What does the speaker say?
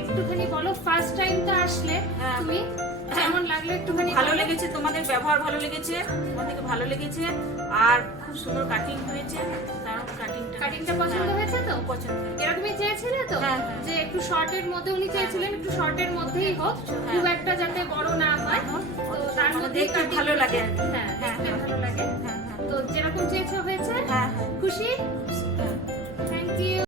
একটুখানি বলো, first time তো আসলে তুমি কেমন লাগলো একটুখানি? ভালো লেগেছে, তোমাদের ব্যবহার ভালো লেগেছে, তোমাদেরকে ভালো লেগেছে, আর খুব সুন্দর কাটিং হয়েছে। তার কাটিংটা পছন্দ হয়েছে তো? পছন্দ। এরকমই চেয়েছিলে তো যে একটু শর্টের মধ্যে, উনি চেয়েছিলেন একটু শর্টের মধ্যেই হোক, খুব একটা যাতে বড় না হয়, তো তার মধ্যে দেখতে ভালো লাগে। হ্যাঁ, দেখতে ভালো লাগে। তো যেরকম চেয়েছো হয়েছে? খুশি? Thank you.